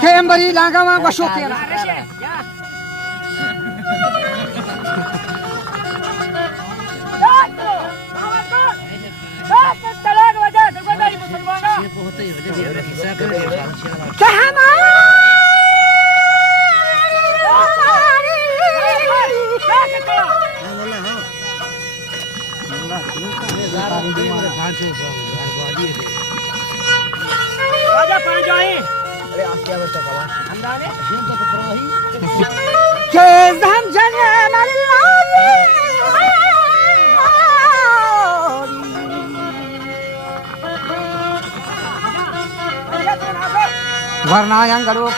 Kembali langgawa basukira. Warna yang garuk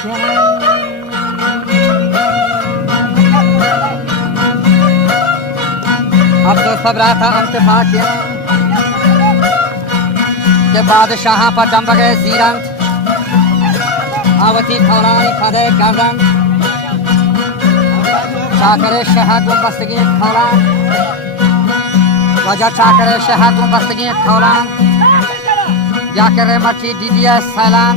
अब तो सब रहा था अंतफा किया के बादशाह पर जम गए जीरंत आवती खौरानी खदे गरम चाकरे शहर को बस्तगी खौरान वजह चाकरे शहर को बस्तगी खौरान जाकरे मची दीदिया सलाम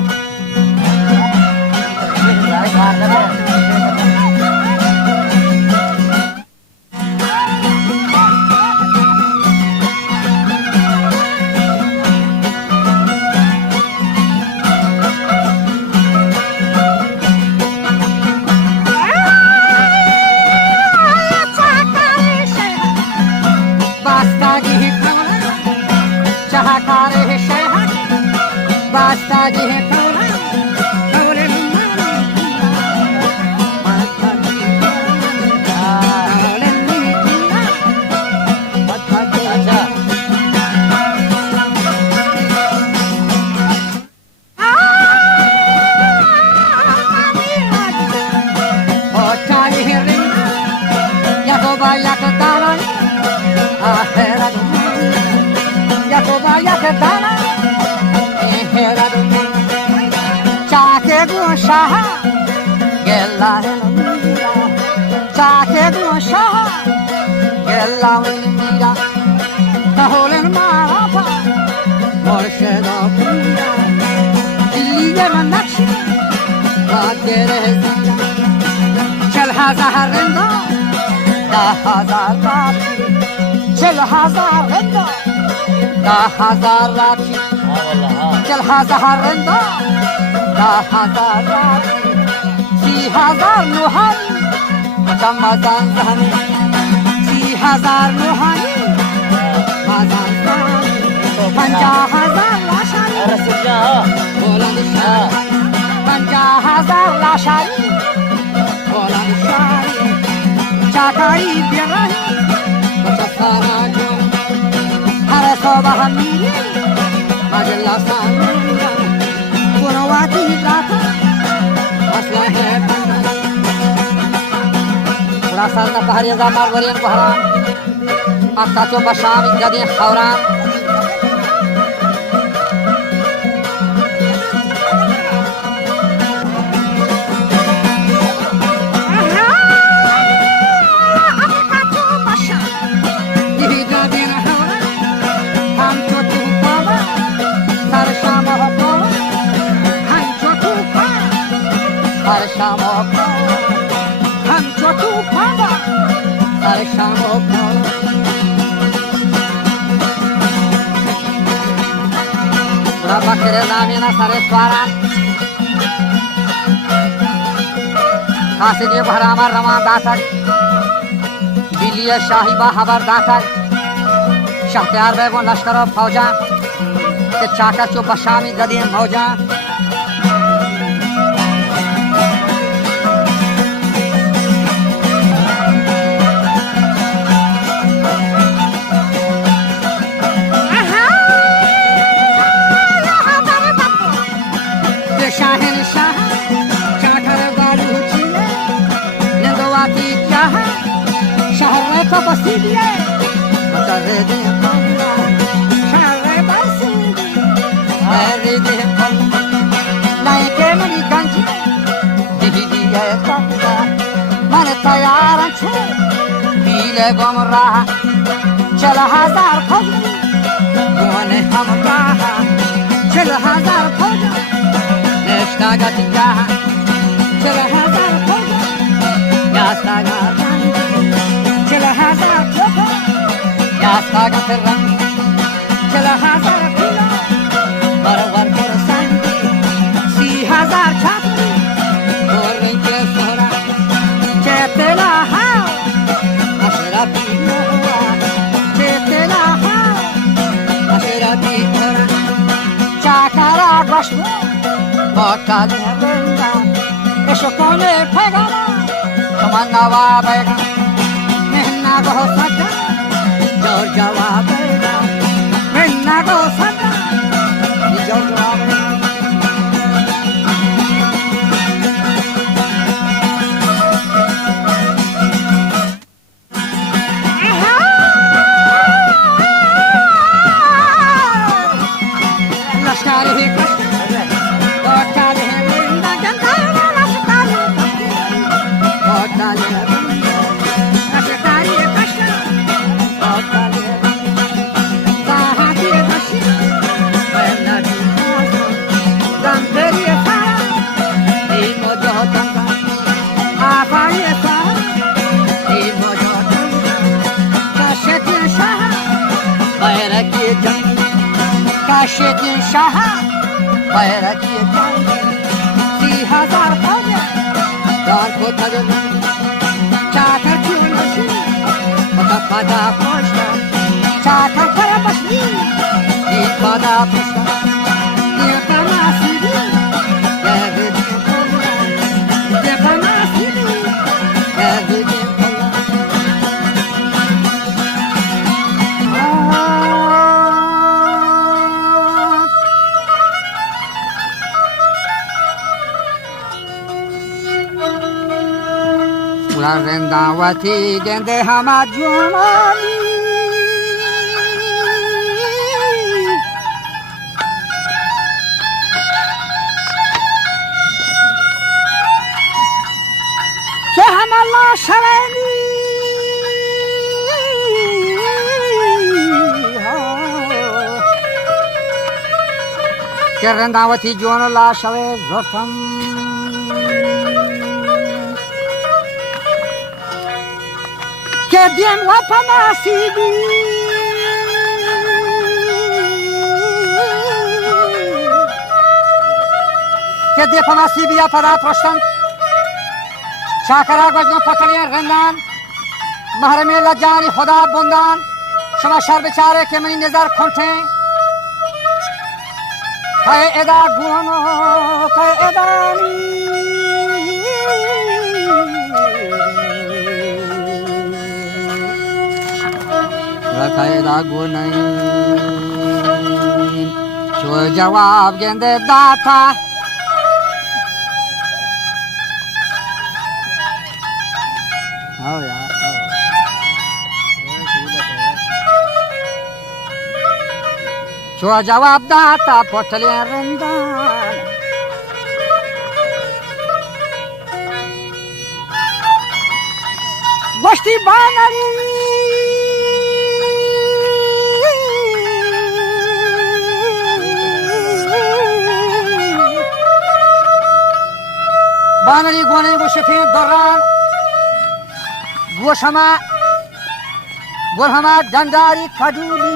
चल हजार रंदा दा हजार सी हजार नुहानी मजान जहानी सी हजार नुहानी मजान जहानी 50,000 लाशानी बोलन शाह 50,000 लाशानी बोलन शाह चाकारी बिराही बचसाना जो हर सोबह मीरी Majalah Samina, Punawati Rata, Aslah Hekana. Berasal dari hari zaman Warian Baharam, Akta coba Syami jadi Khawran. Kira namanya sare suara kasih dia beramar ramah datar bilia shahiba habar datar Shahtyar begon lashkar of fauja ke chaka cho bashami gadi mauja possibile ridi lei che mi canci di man tayaran chu bile gomra chal hazar fauj gone hamra chal hazar fauj neshta gatika chal hazar fauj yasta gatan chal hazar fauj yasta gatan chal hazar fauj marwan korsan si hazar chapri gorri ke sora chetela ha ashrafi noa chetela ha ashrafi ora chakara bashmo bakale benda eso kone pegama tamanna wa bega menna go saka georgia wa bega menna go saka georgia wa bega Kaşetin şaha bayrak yeter 3000 fauja dar kotadan çakar kürnüşü pada poşta çakar kara başlı bir pada poşta yakamasibi geldi kolla yakamasibi geldi kolla Rendavati gende hamad jumani ke hamalla sharani ke rendavati jumani la shave zotam che bien la panasibi che de panasibi ya para prostan chakara gojno pakaliya randan mahrame la jani khuda bundan shama shar bechare ke mani nazar khonte hay eda guno kay edani Rakayda gunayn Şu cevap gende data Oh ya Şu cevap data portalerinden Goshti banari Banari gwane goshti doran Goshama dandari kaduli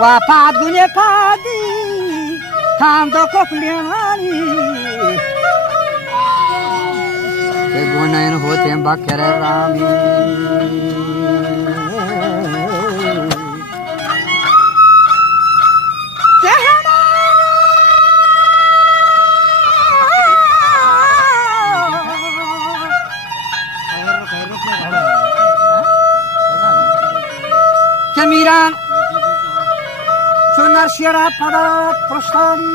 Wa pad gune padi Tando kopliani Ke gunayn hote bakere rami Miran Sunar Sierra pada prostani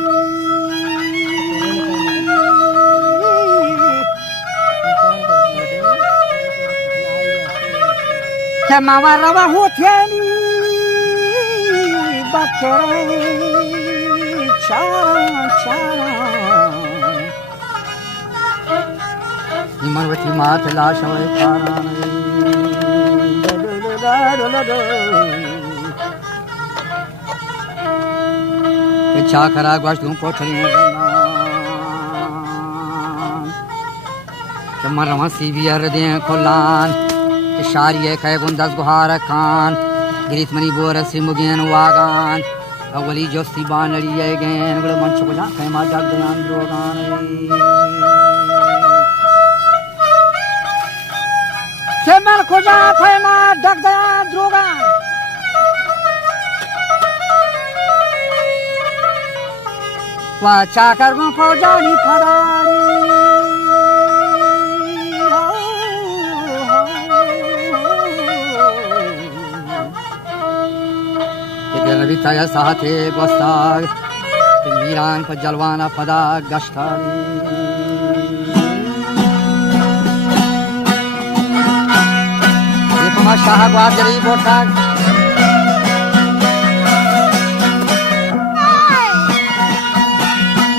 که مورا هوتیلی بکره निमनवती मात लाश होए छा करा गोश तुम कोठलियां के मरवा severe दे कोलान के शारिये कै गुंदस गुहार खान गिरित मनी बोर सिमुगेन वागान अवली जोस्ती बानड़ी गैन गुड़ मंच को जा कै मा जग दयान जोगान Kemal koca payma dagdaya drogan Wa chakar ma faujani padari Ke dil bitaya sahate gostar Ke miran ko jalwana pada gashtari Shah Guadari Botak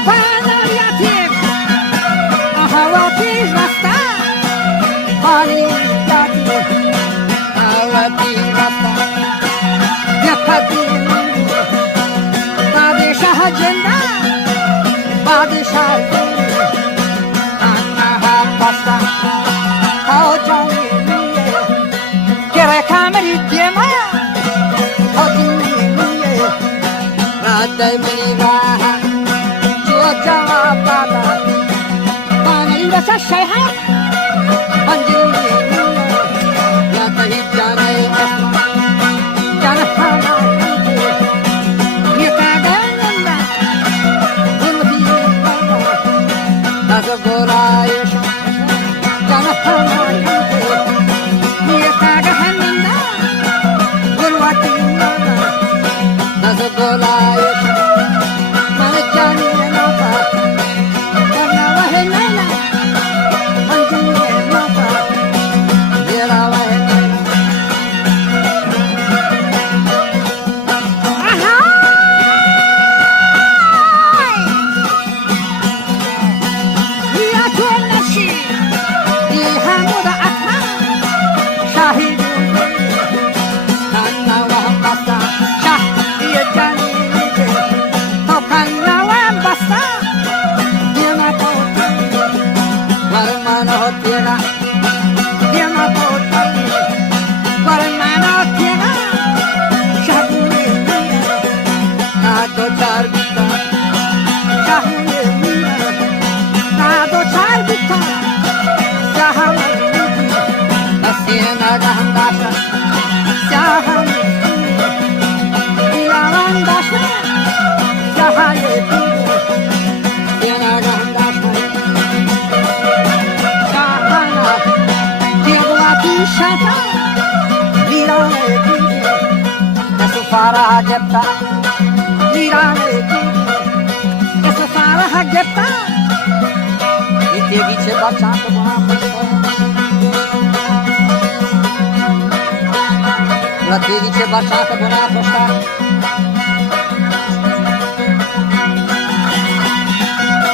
Panayati Ahawati Rasta Panayati Ahawati Rasta Yakati Badishah Jenda Badishah Annaha Pasta How Johnny Kamari Dema Hodini Radai Minivaha Chuajawa Baba Panari Rasa Shaiha Panjini Yatahi Janai Asma Janahana Yataga Nanda Ulvi Baba Nasagora Yesha Janahana Yataga Nasagolaish, Manachani and Napa, Karnava Helena, Manjini and Napa, Yelava Helena. Yatuanashi, Yihamuda Aka, Shahidu, Kanawa Pasta. Farah Jepta, Nirane, Esa Farah Jepta, Iti Vice Bacciato Buonaposto, La Vice Bacciato Buonaposto,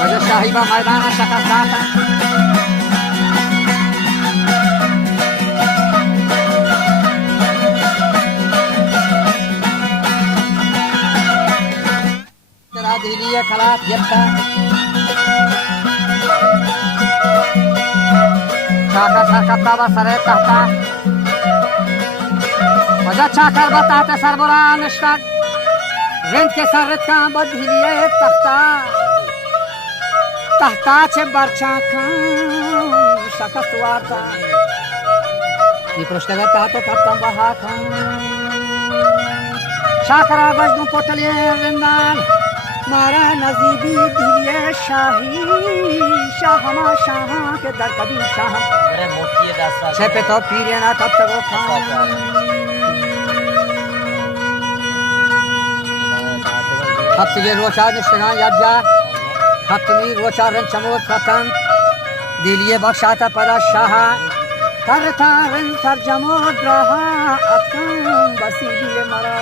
Raja Shahiba Maidana Shakasata, Dilia Kalat Yetta Chaka Chaka Tava Sare Tahta Vaja Chakar Batate Sarbora Nishtak Rind ke Sarit ka Badhiliye Tahta Tahta Che Barchaka Shakatwarta Ni Proštega Tato Kaptam Bahaka Chakara Bajdu Potaliye Rindan मारा Najibi दिलिए शाही शाहमा शाहा के दर कभी शाह छे पे तो पीरे ना तब तक वो खान हफ्ते रोचा निश्चना याजा हफ्ते रोचा रन चमोत खतन दिलिए बख्शाता पदा शाह ترتاون سرجم و گراها اتکن بسیدی مرا